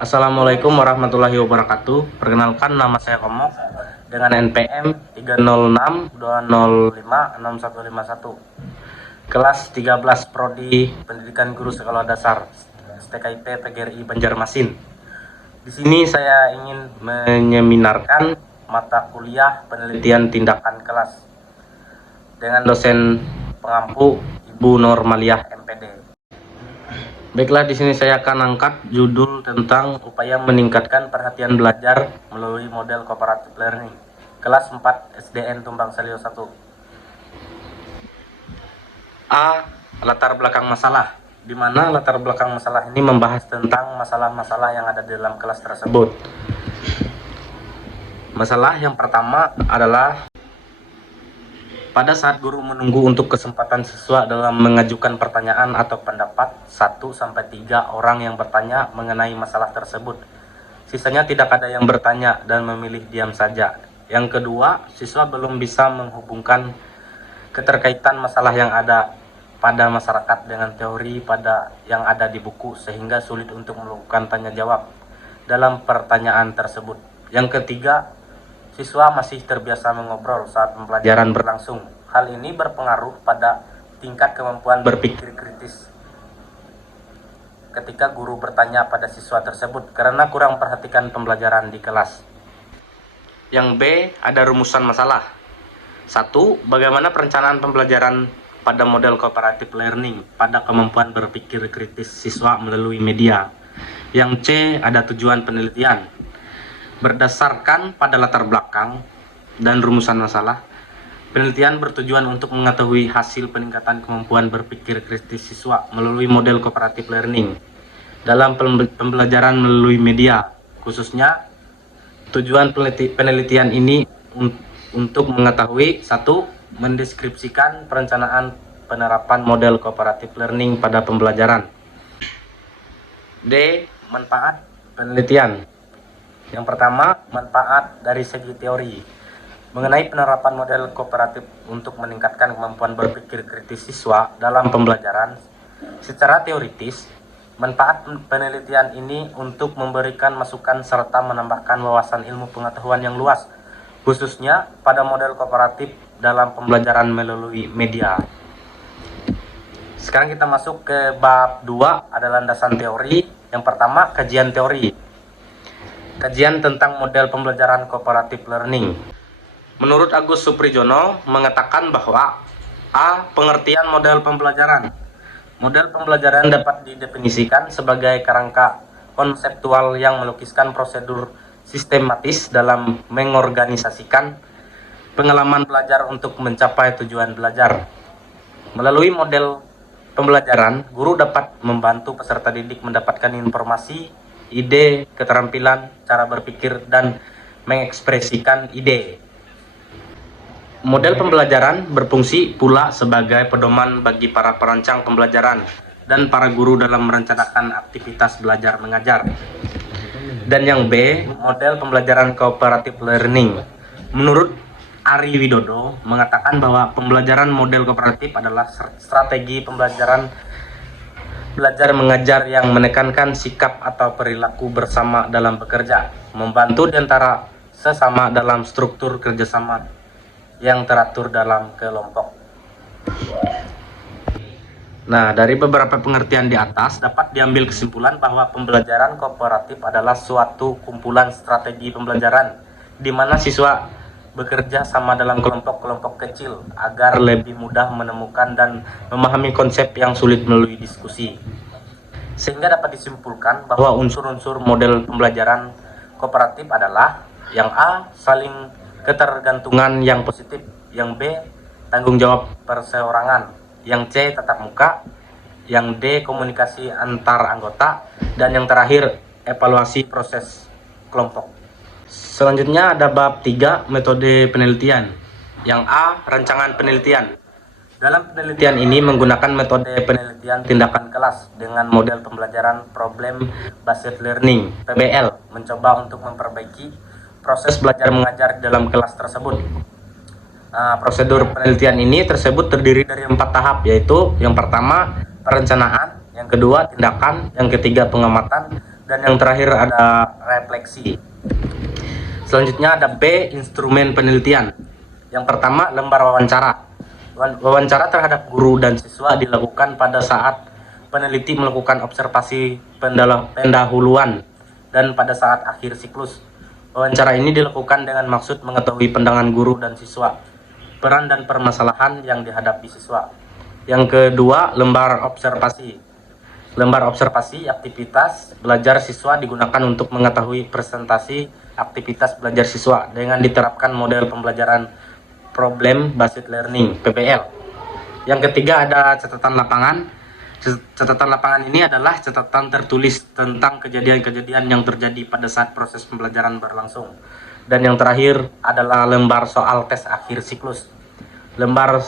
Assalamualaikum warahmatullahi wabarakatuh. Perkenalkan, nama saya Komok dengan NPM 30620566151. Kelas 13 Prodi Pendidikan Guru Sekolah Dasar STKIP PGRI Banjarmasin. Di sini saya ingin menyeminarkan mata kuliah penelitian tindakan kelas dengan dosen pengampu Ibu Normaliah MPD. Baiklah, di sini saya akan angkat judul tentang upaya meningkatkan perhatian belajar melalui model cooperative learning. Kelas 4 SDN Tumbang Salio 1. A. Latar belakang masalah, di mana latar belakang masalah ini membahas tentang masalah-masalah yang ada di dalam kelas tersebut. Masalah yang pertama adalah pada saat guru menunggu untuk kesempatan siswa dalam mengajukan pertanyaan atau pendapat, 1-3 orang yang bertanya mengenai masalah tersebut. Sisanya tidak ada yang bertanya dan memilih diam saja. Yang kedua, siswa belum bisa menghubungkan keterkaitan masalah yang ada pada masyarakat dengan teori pada yang ada di buku, sehingga sulit untuk melakukan tanya jawab dalam pertanyaan tersebut. Yang ketiga, siswa masih terbiasa mengobrol saat pembelajaran berlangsung. Hal ini berpengaruh pada tingkat kemampuan berpikir kritis ketika guru bertanya pada siswa tersebut karena kurang perhatikan pembelajaran di kelas. Yang B, ada rumusan masalah. 1. Bagaimana perencanaan pembelajaran pada model cooperative learning pada kemampuan berpikir kritis siswa melalui media. Yang C, ada tujuan penelitian. Berdasarkan pada latar belakang dan rumusan masalah, penelitian bertujuan untuk mengetahui hasil peningkatan kemampuan berpikir kritis siswa melalui model cooperative learning dalam pembelajaran melalui media. Khususnya, tujuan penelitian ini untuk mengetahui: 1. Mendeskripsikan perencanaan penerapan model cooperative learning pada pembelajaran. D. Manfaat penelitian. Yang pertama, manfaat dari segi teori mengenai penerapan model kooperatif untuk meningkatkan kemampuan berpikir kritis siswa dalam pembelajaran. Secara teoritis, manfaat penelitian ini untuk memberikan masukan serta menambahkan wawasan ilmu pengetahuan yang luas, khususnya pada model kooperatif dalam pembelajaran melalui media. Sekarang kita masuk ke bab 2, ada landasan teori. Yang pertama, kajian teori. Kajian tentang model pembelajaran cooperative learning. Menurut Agus Suprijono mengatakan bahwa A. Pengertian model pembelajaran. Model pembelajaran dapat didefinisikan sebagai kerangka konseptual yang melukiskan prosedur sistematis dalam mengorganisasikan pengalaman belajar untuk mencapai tujuan belajar. Melalui model pembelajaran, guru dapat membantu peserta didik mendapatkan informasi, ide, keterampilan, cara berpikir, dan mengekspresikan ide. Model pembelajaran berfungsi pula sebagai pedoman bagi para perancang pembelajaran dan para guru dalam merencanakan aktivitas belajar mengajar. Dan yang B, model pembelajaran cooperative learning. Menurut Ari Widodo mengatakan bahwa pembelajaran model kooperatif adalah strategi pembelajaran belajar mengajar yang menekankan sikap atau perilaku bersama dalam bekerja, membantu di antara sesama dalam struktur kerjasama yang teratur dalam kelompok. Nah, dari beberapa pengertian di atas dapat diambil kesimpulan bahwa pembelajaran kooperatif adalah suatu kumpulan strategi pembelajaran di mana siswa bekerja sama dalam kelompok-kelompok kecil agar lebih mudah menemukan dan memahami konsep yang sulit melalui diskusi. Sehingga dapat disimpulkan bahwa unsur-unsur model pembelajaran kooperatif adalah: yang A, saling ketergantungan yang positif; yang B, tanggung jawab perseorangan; yang C, tatap muka; yang D, komunikasi antar anggota; dan yang terakhir, evaluasi proses kelompok. Selanjutnya ada bab 3, metode penelitian. Yang A, rancangan penelitian. Dalam penelitian ini menggunakan metode penelitian tindakan kelas dengan model pembelajaran Problem Based Learning (PBL), mencoba untuk memperbaiki proses belajar mengajar dalam kelas tersebut. Prosedur penelitian ini tersebut terdiri dari 4 tahap, yaitu yang pertama perencanaan, yang kedua tindakan, yang ketiga pengamatan, Dan yang terakhir ada refleksi. Selanjutnya ada B, instrumen penelitian. Yang pertama, lembar wawancara. Wawancara terhadap guru dan siswa dilakukan pada saat peneliti melakukan observasi pendahuluan dan pada saat akhir siklus. Wawancara ini dilakukan dengan maksud mengetahui pandangan guru dan siswa, peran dan permasalahan yang dihadapi siswa. Yang kedua, lembar observasi. Lembar observasi aktivitas belajar siswa digunakan untuk mengetahui presentasi aktivitas belajar siswa dengan diterapkan model pembelajaran Problem Based Learning (PBL). Yang ketiga ada catatan lapangan. Catatan lapangan ini adalah catatan tertulis tentang kejadian-kejadian yang terjadi pada saat proses pembelajaran berlangsung. Dan yang terakhir adalah lembar soal tes akhir siklus. Lembar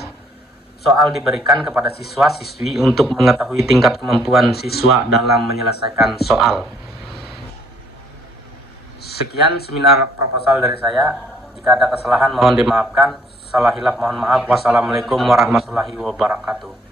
soal diberikan kepada siswa-siswi untuk mengetahui tingkat kemampuan siswa dalam menyelesaikan soal. Sekian seminar proposal dari saya. Jika ada kesalahan mohon dimaafkan. Salah hilaf mohon maaf. Wassalamualaikum warahmatullahi wabarakatuh.